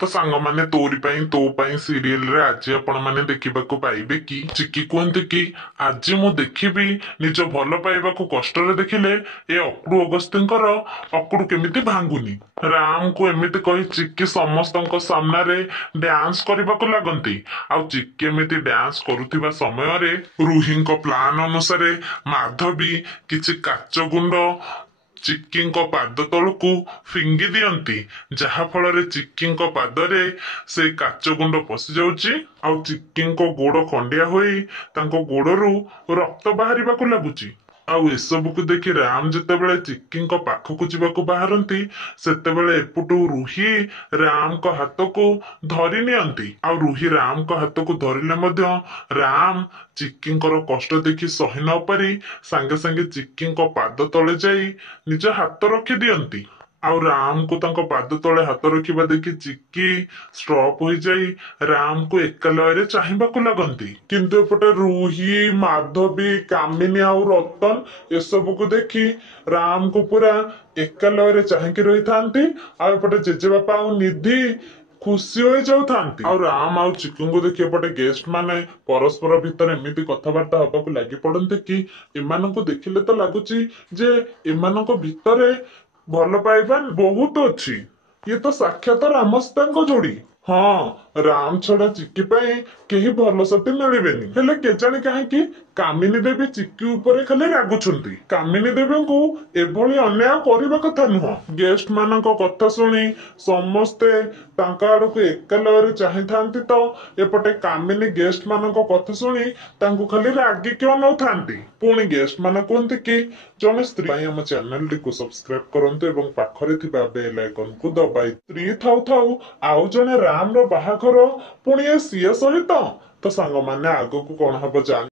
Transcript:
तो सांग माने तोरी पाई तो पाई सीरियल रे आज आपण माने देखिबाकू पाइबे कि चिक्की कहते कि आज मु देखिबी निज भल पाइबाकू कष्ट रे देखिले ए अक्रू अगस्तींकर अक्रू केमिति भांगुनी। राम को एमिति कही चिक्की समस्तଙ୍କ सामने डांस करबाकू लागंती। आउ चिक्की एमिति डांस करुथिबा समय रे रुहींको प्लान अनुसार माधवी किछि काच गुंड चिक्कीଙ୍କ ପାଦ ତଳକୁ ଫିଙ୍ଗି ଦିଅନ୍ତି, ଯାହା ଫଳରେ ଚିକ୍कीଙ୍କ ପାଦରେ ସେ କାଚ ଗୁଣ୍ଡ ପଶି ଯାଉଛି ଆଉ ଚିକ୍कीଙ୍କ ଗୋଡ ଖଣ୍ଡିଆ ହୋଇ ତାଙ୍କ ଗୋଡରୁ ରକ୍ତ ବାହାରିବାକୁ ଲାଗୁଛି। ଆଉ ଏସବୁକୁ ଦେଖି ରାମ ଯେତେବେଳେ ଚିକ୍कीଙ୍କ ପାଖକୁ ଯିବାକୁ ବାହାରନ୍ତି ସେତେବେଳେ ଏପଟୁ ରୁହି ରାମଙ୍କ ହାତକୁ ଧରି ନିଅନ୍ତି। ଆଉ ରୁହି ରାମଙ୍କ ହାତକୁ ଧରିଲେ ମଧ୍ୟ ରାମ ଚିକ୍कीଙ୍କର କଷ୍ଟ ଦେଖି ସହି ନ ପାରି ସାଙ୍ଗେ ସାଙ୍ଗେ ଚିକ୍कीଙ୍କ ପାଦ ତଳେ ଯାଇ ନିଜ ହାତ ରଖି ଦିଅନ୍ତି। ଆଉ ରାମକୁ ତାଙ୍କ ପାଦ ତଳେ ହାତ ରଖିବା ଦେଖି ଚିକ୍की ଷ୍ଟ୍ରକ୍ ହୋଇଯାଇ ରାମକୁ ଏକାଲୟରେ ଚାହିଁବାକୁ ଲାଗନ୍ତି। କିନ୍ତୁ ଏପଟେ ରୁହି ମାଧବୀ କାମିନୀ ଆଉ ରତନ ଏସବୁକୁ ଦେଖି ରାମକୁ ପୁରା ଏକାଲୟରେ ଚାହିଁକି ରହିଥାନ୍ତି। ଆଉ ଏପଟେ ଜେଜେବାପା ଆଉ ନିଧି ଖୁସି ହୋଇଯାଉଥାନ୍ତି। ଆଉ ରାମ ଆଉ ଚିକ୍कीଙ୍କୁ ଦେଖି ଏପଟେ ଗେଷ୍ଟ ମାନେ ପରସ୍ପର ଭିତରେ ଏମିତି କଥାବାର୍ତ୍ତା ହବାକୁ ଲାଗି ପଡନ୍ତି କି ଏମାନଙ୍କୁ ଦେଖିଲେ ତ ଲାଗୁଛି ଯେ ଏମାନଙ୍କ ଭିତରେ ଭଲ ପାଇବା ବହୁତ ଅଛି। ଇଏ ତ ସାକ୍ଷାତ ରାମ ସୀତାଙ୍କ ଯୋଡି। ହଁ, ରାମ ଛଡା ଚିକ୍की ପାଇଁ କେହି ଭଲ ସାଥୀ ମିଳିବେନି। ହେଲେ କେଜାଣି କାହିଁକି କାମିନୀ ଦେବୀ ଚିକ୍की ଉପରେ ଖାଲି ରାଗୁଛନ୍ତି। କାମିନୀ ଦେବୀଙ୍କୁ ଏଭଳି ଅନ୍ୟାୟ କରିବା କଥା ନୁହଁ। ଗେଷ୍ଟ ମାନଙ୍କ କଥା ଶୁଣି ସମସ୍ତେ ତାଙ୍କ ଆଡକୁ ଏକାଲୟରେ ଚାହିଁଥାନ୍ତି ତ ଏପଟେ କାମିନୀ ଗେଷ୍ଟ ମାନଙ୍କ କଥା ଶୁଣି ତାଙ୍କୁ ଖାଲି ରାଗିକି ଅନଉଥାନ୍ତି। ପୁଣି ଗେଷ୍ଟ ମାନେ କୁହନ୍ତି କି ଜଣେ ସ୍ତ୍ରୀ ପାଇଁ ଆମ ଚ୍ୟାନେଲଟିକୁ ସବସ୍କ୍ରାଇବ କରନ୍ତୁ ଏବଂ ପାଖରେ ଥିବା ବେଲ୍ ଆଇକନକୁ ଦବାଇ। ସ୍ତ୍ରୀ ଥାଉ ଥାଉ ଆଉ ଜଣେ ରାମର ବାହାଘର ପୁଣି ସିଏ ସହିତ। ତ ସାଙ୍ଗମାନେ ଆଗକୁ କଣ ହବ ଜାଣି